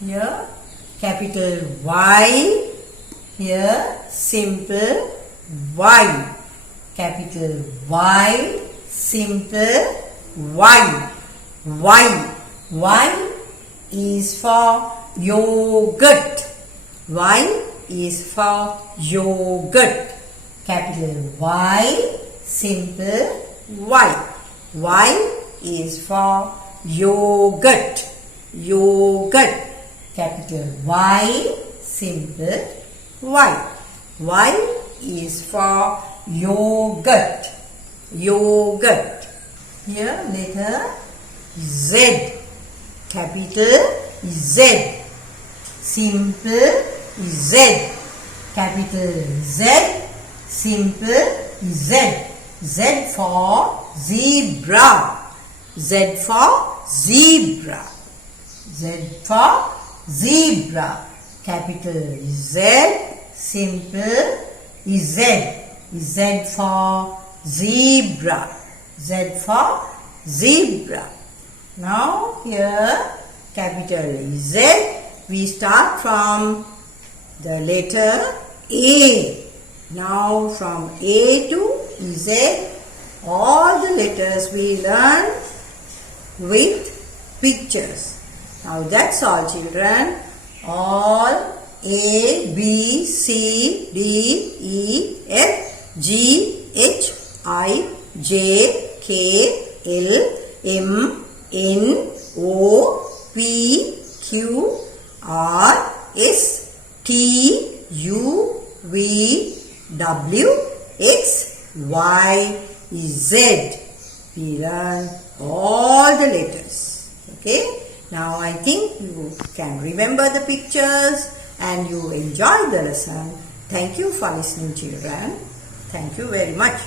Here capital Y. Here simple Y. Capital Y, simple Y. Y. Y is for yogurt. Y is for yogurt. Capital Y, simple Y. Y is for yogurt. Yogurt. Capital Y, simple Y. Y is for yogurt. Yogurt. Here letter Z. Capital Z. Simple Z. Capital Z. Simple Z. Z for zebra. Z for zebra. Z for zebra. Capital Z. Simple Z. Z for zebra. Z for zebra. Now here capital Z. We start from the letter A. Now from A to Z, all the letters we learn with pictures. Now that's all, children. All A, B, C, D, E, F, G, H, I, J, K, L, M, N, O, P, Q, R, S, T, U, V, W, X, Y, Z. We learn all the letters. Okay. Now I think you can remember the pictures and you enjoy the lesson. Thank you for listening, children. Thank you very much.